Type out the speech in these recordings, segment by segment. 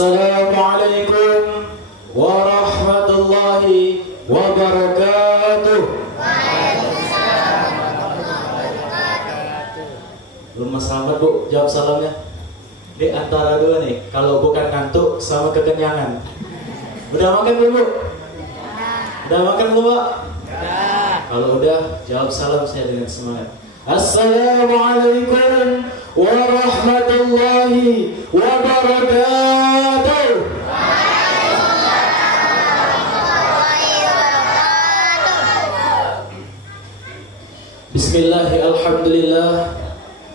Assalamualaikum warahmatullahi wabarakatuh. Belum selamat Bu, jawab salamnya. Di antara dua nih, kalau bukan ngantuk sama kekenyangan. Udah makan belum Bu? Udah makan belum Pak? Udah. Kalau udah, jawab salam saya dengan semangat. Assalamualaikum warahmatullahi wabarakatuh. Bismillah, alhamdulillah,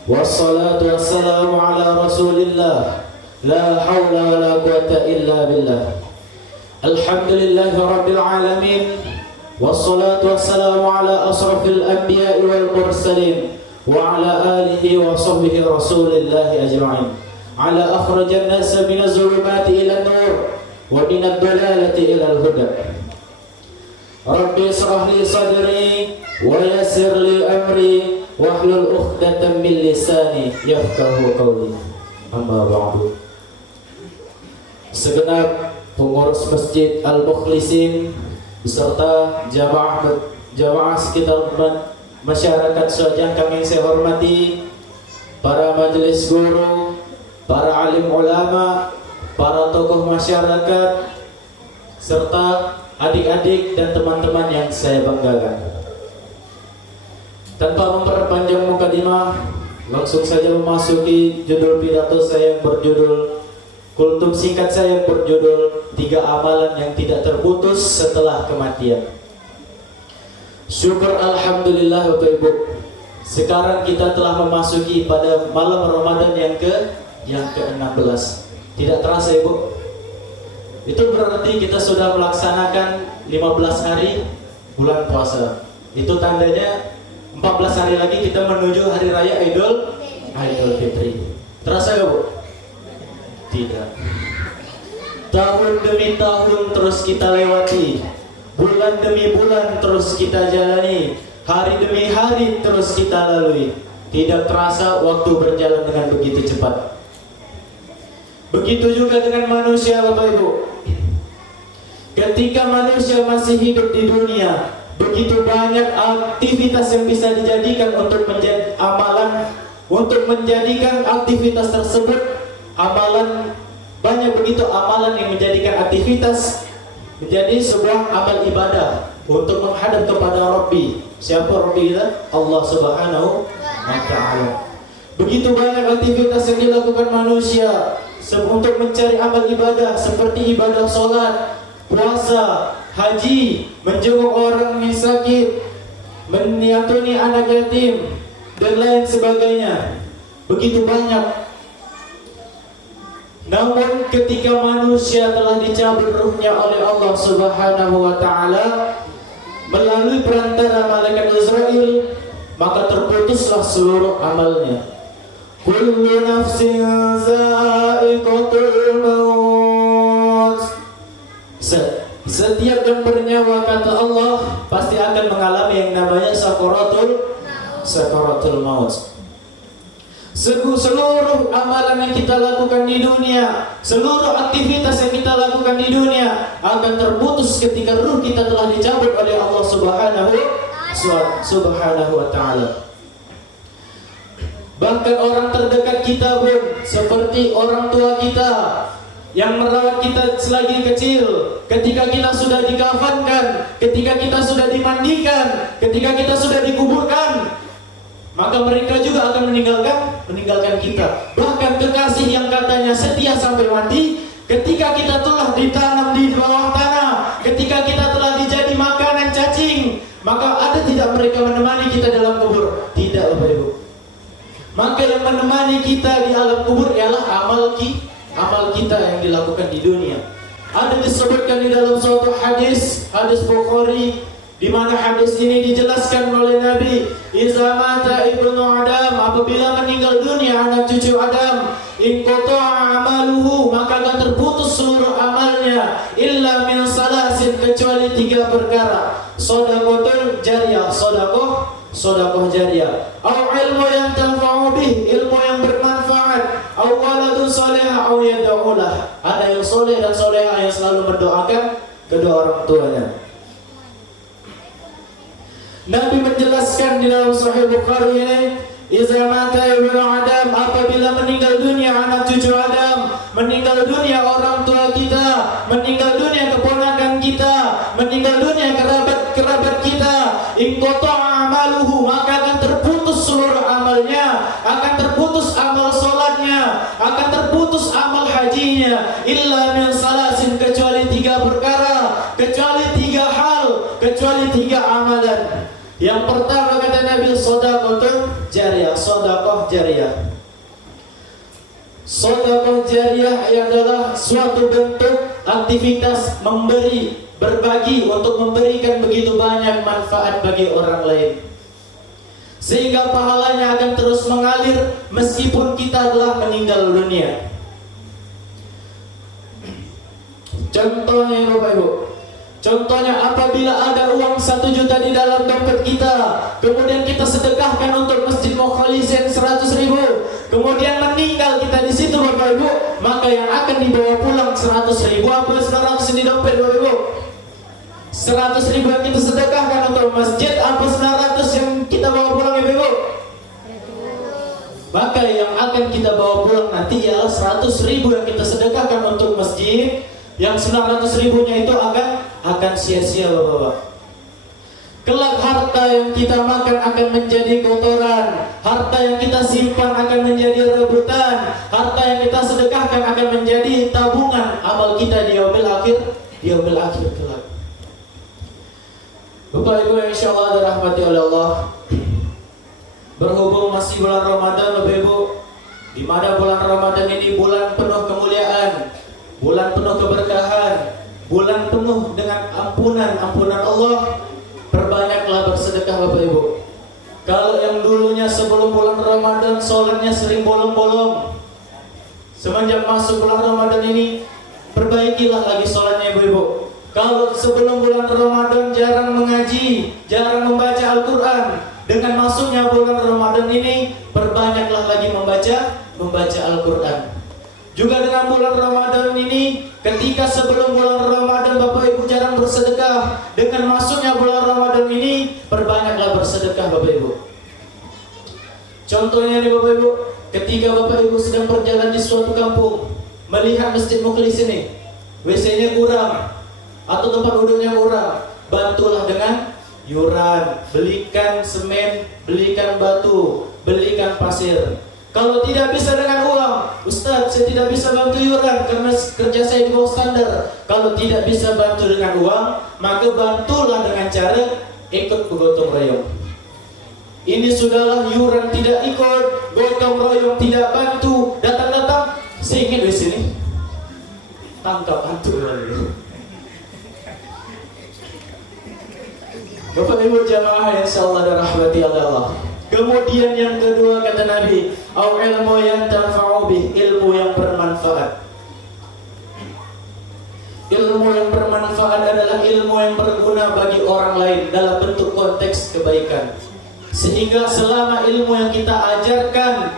wassalatu wassalamu ala rasulillah, la hawla wa la quwata illa billah. Alhamdulillahi rabbil alamin, wassalatu wassalamu ala asrafil anbiya'i wal mursalin, wa ala alihi wa sahbihi rasulillahi ajma'in, ala akhrajan nasa minaz zulumati ila nur wa minad dalalati ila al-huda. Rabbi israh li sadri wa yassir li amri wahlul 'uqdatam min lisani yafqahu qawli. Amma ba'du. Segenap pengurus Masjid Al-Mukhlisin beserta jamaah sekitar masyarakat Sojangkang yang saya hormati, para majelis guru, para alim ulama, para tokoh masyarakat, serta adik-adik dan teman-teman yang saya banggakan. Tanpa memperpanjang mukadimah, langsung saja memasuki judul pidato saya yang berjudul, kultum singkat saya yang berjudul 3 amalan yang tidak terputus setelah kematian. Syukur alhamdulillah Bapak Ibu, sekarang kita telah memasuki pada malam Ramadan yang ke-16. Tidak terasa Ibu? Itu berarti kita sudah melaksanakan 15 hari bulan puasa. Itu tandanya 14 hari lagi kita menuju hari raya Idul Fitri. Terasa gak Bu? Tidak. Tahun demi tahun terus kita lewati, bulan demi bulan terus kita jalani, hari demi hari terus kita lalui. Tidak terasa waktu berjalan dengan begitu cepat. Begitu juga dengan manusia Bapak Ibu. Ketika manusia masih hidup di dunia, begitu banyak aktivitas yang bisa dijadikan untuk menjadi amalan, untuk menjadikan aktivitas tersebut amalan. Banyak begitu amalan yang menjadikan aktivitas menjadi sebuah amal ibadah untuk menghadap kepada Rabbi. Siapa Rabbi kita? Allah Subhanahu wa Ta'ala. Begitu banyak aktivitas yang dilakukan manusia untuk mencari amal ibadah, seperti ibadah sholat, puasa, haji, menjenguk orang yang sakit, menyantuni anak yatim, dan lain sebagainya. Begitu banyak. Namun ketika manusia telah dicabut ruhnya oleh Allah Subhanahu wa Ta'ala melalui perantara malaikat Israel, maka terputuslah seluruh amalnya. Kullu nafsin za'iqatul maut. Setiap yang bernyawa, kata Allah, pasti akan mengalami yang namanya sakaratul maut. Seluruh amalan yang kita lakukan di dunia, seluruh aktivitas yang kita lakukan di dunia akan terputus ketika ruh kita telah dicabut oleh Allah Subhanahu wa Ta'ala. Bahkan orang terdekat kita pun, seperti orang tua kita yang merawat kita selagi kecil, ketika kita sudah dikafankan, ketika kita sudah dimandikan, ketika kita sudah dikuburkan, maka mereka juga akan meninggalkan kita. Bahkan kekasih yang katanya setia sampai mati, ketika kita telah ditanam di bawah tanah, ketika kita telah dijadi makanan cacing, maka ada tidak mereka menemani kita dalam kubur? Tidak Bapak Ibu. Maka yang menemani kita di alam kubur ialah amal kita yang dilakukan di dunia. Ada disebutkan di dalam suatu hadis Bukhari, di mana hadis ini dijelaskan oleh Nabi, "Iza mata ibnu Adam," apabila meninggal dunia anak cucu Adam, "inqata'a amaluhu," maka akan terputus seluruh amalnya, "illa min salasin," kecuali 3 perkara. Shadaqatul jariyah, sedekah jariah, au ilmu yang tanfa'u bih, ilmu yang bermanfaat, au waladun salihah aw yad'ulah. Ada yang soleh dan solehah yang selalu mendoakan kedua orang tuanya. Nabi menjelaskan di dalam Sahih Bukhari ini, "Iza mata ibnu Adam," apabila meninggal dunia anak cucu Adam, meninggal dunia orang tua kita, meninggal dunia keponakan kita, meninggal dunia kerabat kita, inqata'a amaluhu, maka akan terputus seluruh amalnya, akan terputus amal salatnya, akan terputus amal hajinya, illa min salasin, kecuali 3 perkara, kecuali 3 hal, kecuali 3 amalan. Yang pertama kata Nabi, sedekah jariyah, sedekah jariyah. Sedekah jariyah adalah suatu bentuk aktivitas memberi, berbagi untuk memberikan begitu banyak manfaat bagi orang lain, sehingga pahalanya akan terus mengalir meskipun kita telah meninggal dunia. Contohnya Bapak Ibu, contohnya apabila ada uang 1 juta di dalam dompet kita, kemudian kita sedekahkan untuk Masjid Mukhlisin 100.000, kemudian meninggal kita di situ Bapak Ibu, maka yang akan dibawa pulang 100.000 apa 900 di dompet Bapak Ibu? 100.000 yang kita sedekahkan untuk masjid, apa 900 yang kita bawa pulang Bapak Ibu? Maka yang akan kita bawa pulang nanti ialah 100.000 yang kita sedekahkan untuk masjid, yang 900.000-nya itu akan sia-sia Bapak-Bapak. Kelak harta yang kita makan akan menjadi kotoran, harta yang kita simpan akan menjadi rebutan, harta yang kita sedekahkan akan menjadi tabungan amal kita di yaumil akhir kelak. Bapak Ibu yang insyaallah dirahmati oleh Allah, berhubung masih bulan Ramadan Bapak Ibu, di mana bulan Ramadan ini bulan penuh kemuliaan, bulan penuh keberkahan, bulan penuh dengan ampunan Allah. Perbanyaklah bersedekah Bapak Ibu. Kalau yang dulunya sebelum bulan Ramadan sholatnya sering bolong-bolong, semenjak masuk bulan Ramadan ini perbaikilah lagi sholatnya Ibu Ibu. Kalau sebelum bulan Ramadan jarang mengaji, jarang membaca Al-Quran, dengan masuknya bulan Ramadan ini perbanyaklah lagi membaca Al-Quran. Juga dengan bulan Ramadan ini, ketika sebelum bulan Ramadan Bapak Ibu jarang bersedekah, dengan masuknya bulan Ramadan ini perbanyaklah bersedekah Bapak Ibu. Contohnya nih Bapak Ibu, ketika Bapak Ibu sedang berjalan di suatu kampung, melihat Masjid Mukhlis ini, WC-nya kurang atau tempat duduknya kurang, bantulah dengan yuran, belikan semen, belikan batu, belikan pasir. Kalau tidak bisa dengan uang, Ustaz saya tidak bisa bantu yuran karena kerja saya di bawah standar. Kalau tidak bisa bantu dengan uang, maka bantulah dengan cara ikut bergotong royong. Ini sudahlah yuran tidak ikut, gotong royong tidak bantu, datang-datang saya ingin di sini, tangkap hantu lagi. Bapak Ibu jamaah yang insyaallah dirahmati Allah. Kemudian yang kedua kata Nabi, au ilmu yang tanfa'u bih, ilmu yang bermanfaat. Ilmu yang bermanfaat adalah ilmu yang berguna bagi orang lain dalam bentuk konteks kebaikan. Sehingga selama ilmu yang kita ajarkan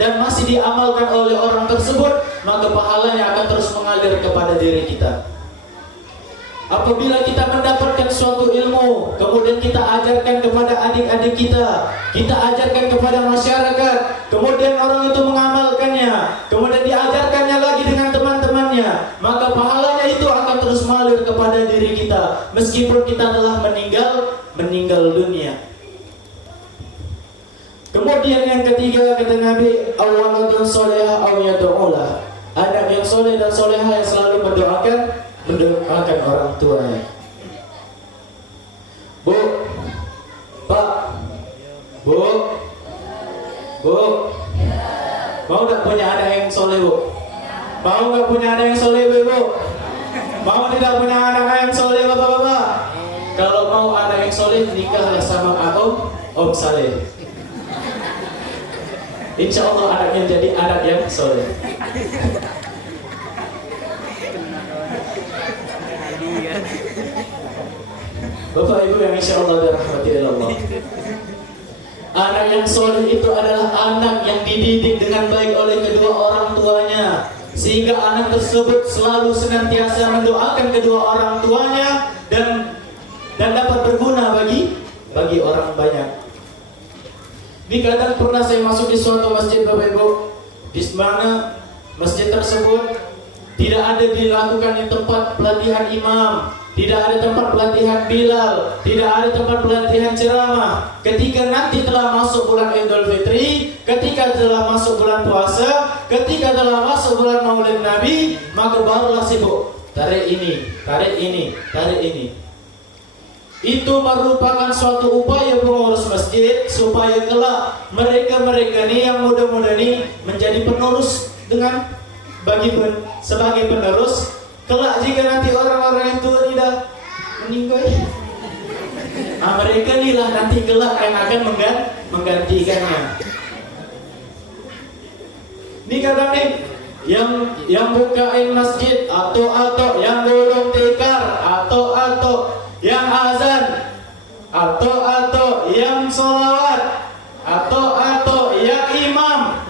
dan masih diamalkan oleh orang tersebut, maka pahalanya akan terus mengalir kepada diri kita. Apabila kita mendapatkan suatu ilmu, kemudian kita ajarkan kepada adik-adik kita ajarkan kepada masyarakat, kemudian orang itu mengamalkannya, kemudian diajarkannya lagi dengan teman-temannya, maka pahalanya itu akan terus mengalir kepada diri kita, meskipun kita telah meninggal dunia. Kemudian yang ketiga kata Nabi, awalatun solehah aw yad'ulah, anak yang soleh dan solehah yang selalu mendoakan orang tuanya. Bu, Pak, Bu, mau gak punya anak yang soleh Bu? Mau gak punya anak yang soleh Bu? Mau tidak punya anak yang soleh Bapak-bapak? Kalau mau anak yang soleh, nikahlah sama Om Saleh. Insya Allah anaknya jadi anak yang soleh. Bapak Ibu yang insya Allah dirahmati Allah, Anak yang soleh itu adalah anak yang dididik dengan baik oleh kedua orang tuanya, sehingga anak tersebut selalu senantiasa mendoakan kedua orang tuanya dan dapat berguna bagi orang banyak. Di kadang pernah saya masuk di suatu masjid Bapak Ibu, di mana masjid tersebut tidak ada dilakukan di tempat pelatihan imam, tidak ada tempat pelatihan bilal, tidak ada tempat pelatihan ceramah. Ketika nanti telah masuk bulan Idul Fitri, ketika telah masuk bulan puasa, ketika telah masuk bulan Maulid Nabi, maka barulah sibuk tarik ini, tarik ini, tarik ini. Itu merupakan suatu upaya pengurus masjid supaya kelak mereka-mereka ini yang muda-muda ini menjadi penerus sebagai penerus. Kelak jika nanti orang-orang yang tua tidak meninggal, mereka inilah nanti kelak yang akan menggantikannya. Ini kadang nih yang bukain masjid atau yang gulung tikar atau yang azan atau yang sholawat atau yang imam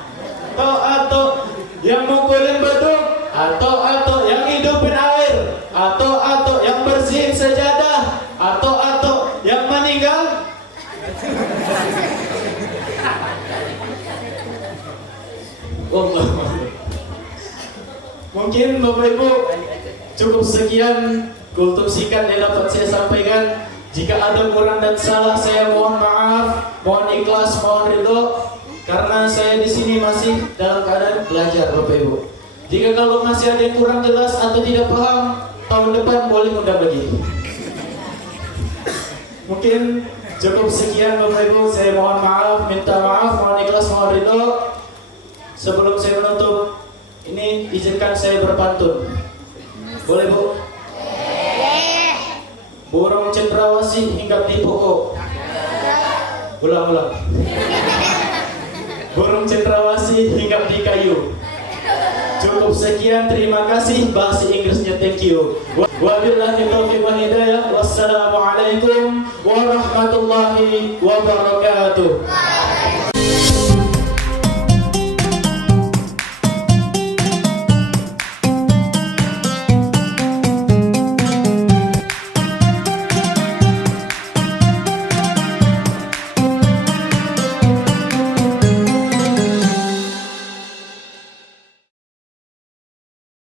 atau yang mukulin beduk atau yang hidupin air atau yang bersihin sejadah atau yang meninggal. Mungkin Bapak Ibu cukup sekian kultum singkat yang dapat saya sampaikan. Jika ada kurang dan salah, saya mohon maaf, mohon ikhlas, mohon ridho, karena saya di sini masih dalam keadaan belajar Bapak Ibu. Jika kalau masih ada yang kurang jelas atau tidak paham, tahun depan boleh undang lagi. Mungkin cukup sekian Bapak Ibu, saya mohon maaf, minta maaf, mohon ikhlas, mohon ridho. Sebelum saya menutup, ini izinkan saya berpantun. Boleh Bu? Burung cendrawasih hinggap di pokok. Ulang. Burung cendrawasih hinggap di kayu. Cukup sekian, terima kasih. Bahasa Inggrisnya thank you. Wabillahi taufiq wal hidayah. Wassalamualaikum warahmatullahi wabarakatuh.